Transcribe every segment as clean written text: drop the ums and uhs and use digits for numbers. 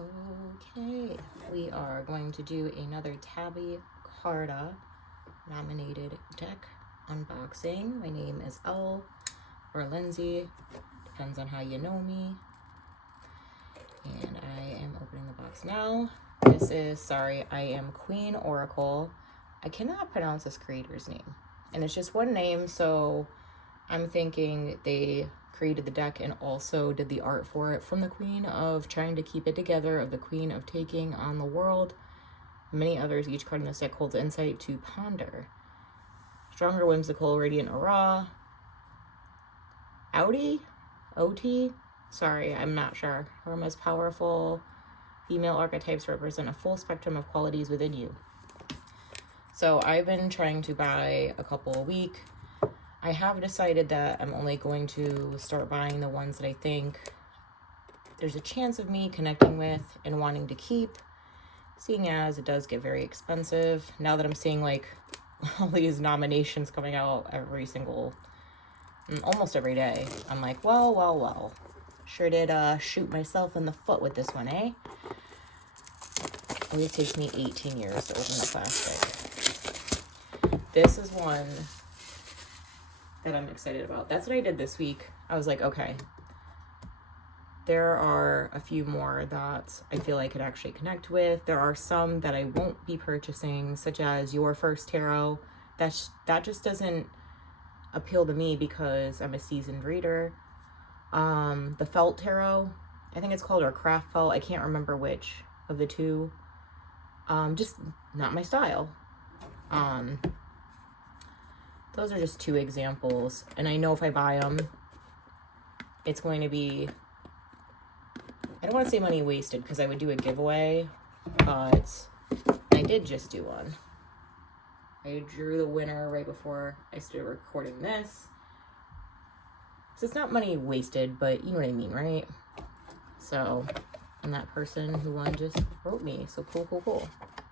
Okay, we are going to do another TABI CARTA nominated deck unboxing. My name is Elle or Lindsay, depends on how you know me. And I am opening the box now. This is, sorry, I am Queen Oracle. I cannot pronounce this creator's name. And it's just one name, so I'm thinking they created the deck and also did the art for it from the Queen of Trying to Keep It Together, of the Queen of Taking on the World. Many others, each card in this deck holds insight to ponder. Stronger, whimsical, radiant aura. Outie? OT? Sorry, I'm not sure. Harma's powerful. Female archetypes represent a full spectrum of qualities within you. So I've been trying to buy a couple a week. I have decided that I'm only going to start buying the ones that I think there's a chance of me connecting with and wanting to keep, seeing as it does get very expensive. Now that I'm seeing like all these nominations coming out almost every day, I'm like, well. Sure did shoot myself in the foot with this one, eh? Always takes me 18 years to open the plastic. This is one that I'm excited about. That's what I did this week. I was like, okay, there are a few more that I feel I could actually connect with. There are some that I won't be purchasing, such as Your First Tarot. That just doesn't appeal to me because I'm a seasoned reader. The Felt Tarot, I think it's called, or Craft Felt. I can't remember which of the two. Just not my style. Those are just two examples, and I know if I buy them, it's going to be, I don't want to say money wasted because I would do a giveaway, but I did just do one. I drew the winner right before I started recording this. So it's not money wasted, but you know what I mean, right? So, and that person who won just wrote me, so cool. I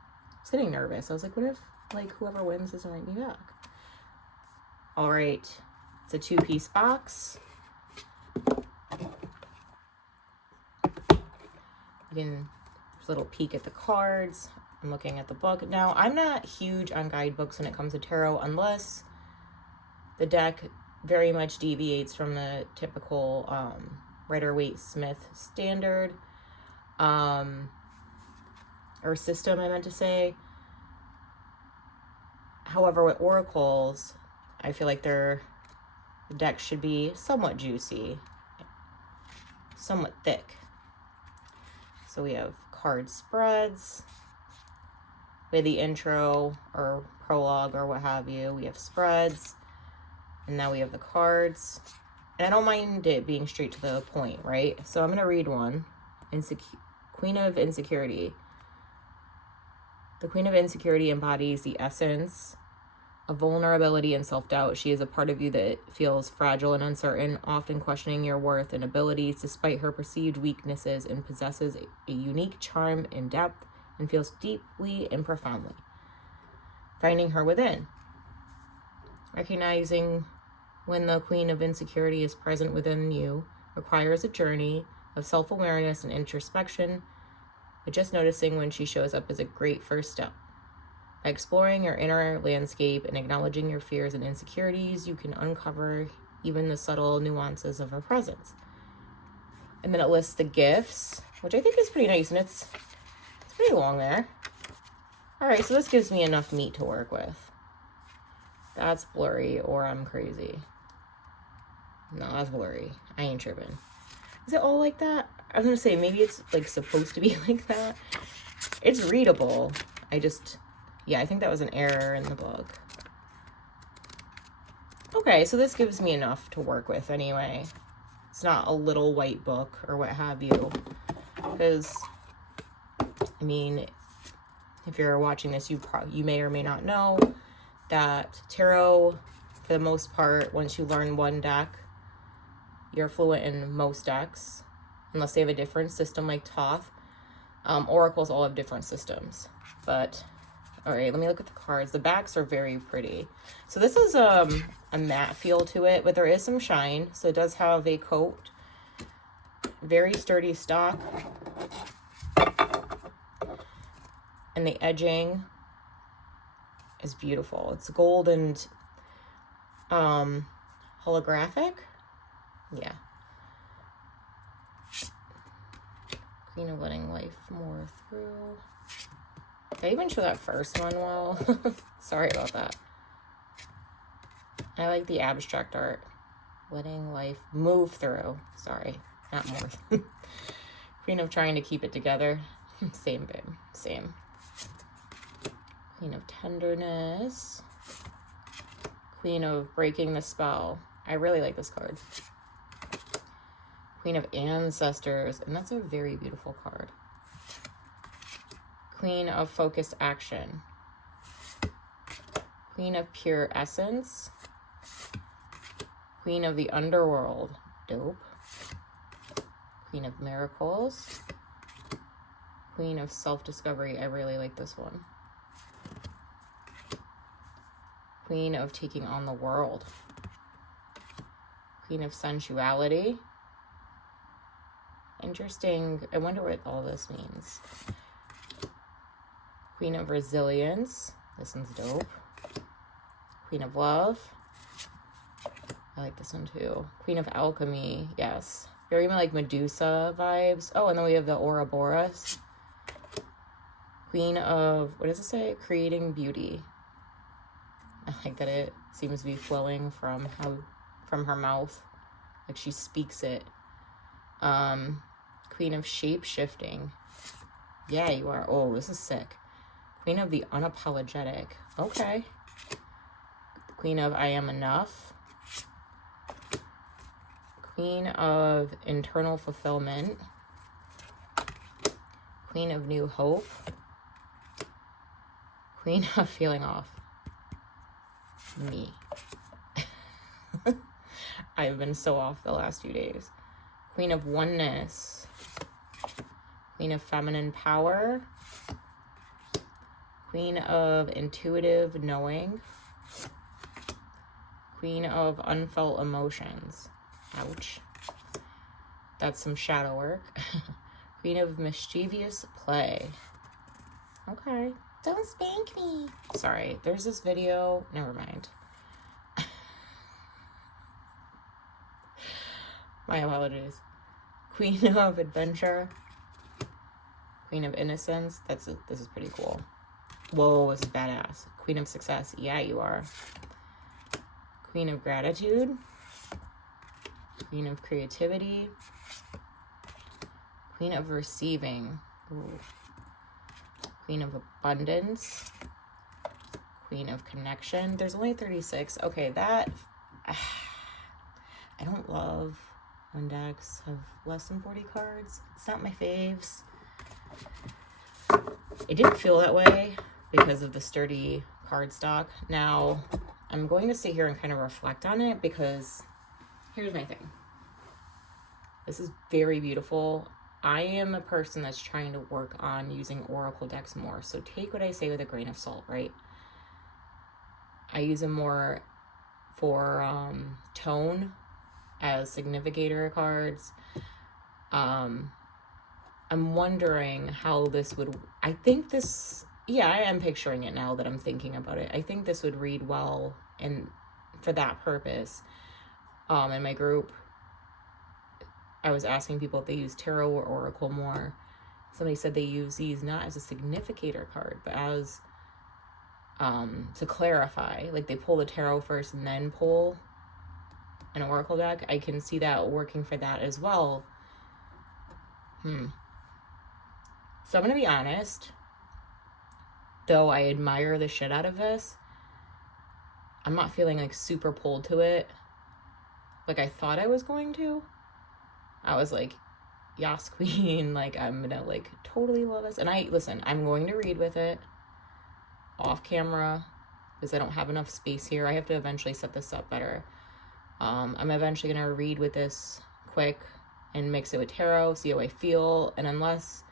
was getting nervous. I was like, what if, like, whoever wins doesn't write me back? All right, it's a 2-piece box. Again, there's a little peek at the cards. I'm looking at the book. Now, I'm not huge on guidebooks when it comes to tarot unless the deck very much deviates from the typical Rider-Waite-Smith standard or system, I meant to say. However, with oracles, I feel like the deck should be somewhat juicy, somewhat thick. So we have card spreads. We have the intro or prologue or what have you. We have spreads. And now we have the cards. And I don't mind it being straight to the point, right? So I'm going to read one. Queen of Insecurity. The Queen of Insecurity embodies the essence of vulnerability and self-doubt. She is a part of you that feels fragile and uncertain, often questioning your worth and abilities despite her perceived weaknesses, and possesses a unique charm and depth and feels deeply and profoundly. Finding her within. Recognizing when the Queen of Insecurity is present within you requires a journey of self-awareness and introspection, but just noticing when she shows up is a great first step. By exploring your inner landscape and acknowledging your fears and insecurities, you can uncover even the subtle nuances of her presence. And then it lists the gifts, which I think is pretty nice, and it's pretty long there. All right, so this gives me enough meat to work with. That's blurry, or I'm crazy. No, that's blurry. I ain't tripping. Is it all like that? I was gonna say, maybe it's like supposed to be like that. It's readable. I think that was an error in the book. Okay, so this gives me enough to work with anyway. It's not a little white book or what have you. Because, I mean, if you're watching this, you may or may not know that tarot, for the most part, once you learn one deck, you're fluent in most decks, unless they have a different system like Thoth. Oracles all have different systems, but all right, let me look at the cards. The backs are very pretty. So this is a matte feel to it, but there is some shine. So it does have a coat. Very sturdy stock. And the edging is beautiful. It's gold and holographic. Yeah. Queen of letting life more through. Did I even show that first one well? Sorry about that. I like the abstract art. Letting life move through. Sorry, not more. Queen of trying to keep it together. Same, babe. Same. Queen of tenderness. Queen of breaking the spell. I really like this card. Queen of ancestors. And that's a very beautiful card. Queen of focused action. Queen of pure essence. Queen of the underworld. Dope. Queen of miracles. Queen of self-discovery. I really like this one. Queen of taking on the world. Queen of sensuality. Interesting. I wonder what all this means. Queen of resilience. This one's dope. Queen of love. I like this one too. Queen of alchemy. Yes. Very like Medusa vibes. Oh, and then we have the Ouroboros. Queen of, what does it say? Creating beauty. I like that it seems to be flowing from her mouth. Like she speaks it. Queen of shape-shifting. Yeah, you are. Oh, this is sick. Queen of the unapologetic. Okay. Queen of I am enough. Queen of internal fulfillment. Queen of new hope. Queen of feeling off. Me. I've been so off the last few days. Queen of oneness. Queen of feminine power. Queen of intuitive knowing. Queen of unfelt emotions. Ouch. That's some shadow work. Queen of mischievous play. Okay. Don't spank me. Sorry, there's this video. Never mind. My apologies. Queen of adventure. Queen of innocence. This is pretty cool. Whoa, this is badass. Queen of success. Yeah, you are. Queen of gratitude. Queen of creativity. Queen of receiving. Ooh. Queen of abundance. Queen of connection. There's only 36. Okay, that... I don't love when decks have less than 40 cards. It's not my faves. It didn't feel that way because of the sturdy cardstock. Now, I'm going to sit here and kind of reflect on it because here's my thing. This is very beautiful. I am a person that's trying to work on using oracle decks more. So take what I say with a grain of salt, right? I use them more for tone as significator cards. I'm wondering how this would... I think this... Yeah, I am picturing it now that I'm thinking about it. I think this would read well and for that purpose. In my group, I was asking people if they use tarot or oracle more. Somebody said they use these not as a significator card, but as to clarify. Like they pull the tarot first and then pull an oracle deck. I can see that working for that as well. So I'm going to be honest. Though I admire the shit out of this, I'm not feeling like super pulled to it like I thought I was going to. I was like, yes, queen, like I'm gonna like totally love this. And I'm going to read with it off camera because I don't have enough space here. I have to eventually set this up better. I'm eventually gonna read with this quick and mix it with tarot, see how I feel. And unless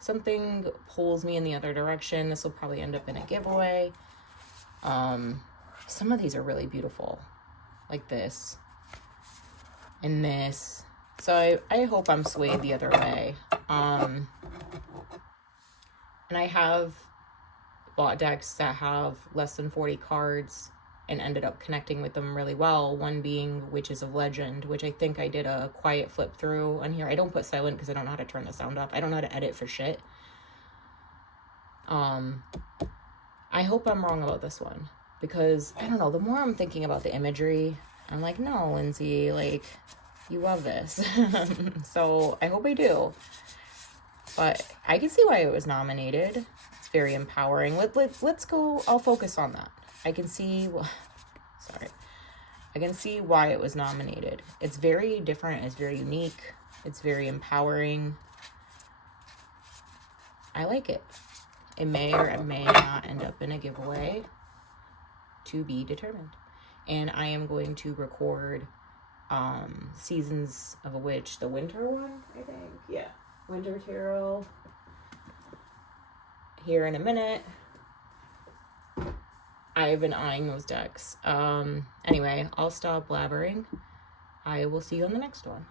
something pulls me in the other direction, this will probably end up in a giveaway. Some of these are really beautiful, like this and this. So I hope I'm swayed the other way. And I have bought decks that have less than 40 cards and ended up connecting with them really well. One being Witches of Legend, which I think I did a quiet flip through on here. I don't put silent because I don't know how to turn the sound up. I don't know how to edit for shit. I hope I'm wrong about this one, because I don't know, the more I'm thinking about the imagery, I'm like, no, Lindsay, like, you love this. So I hope I do. But I can see why it was nominated. It's very empowering. Let's go. I'll focus on that. I can see. Sorry. I can see why it was nominated. It's very different. It's very unique. It's very empowering. I like it. It may or it may not end up in a giveaway, to be determined. And I am going to record Seasons of a Witch, the winter one, I think. Yeah. Winter Tarot here in a minute. I've been eyeing those decks. Anyway, I'll stop blabbering. I will see you on the next one.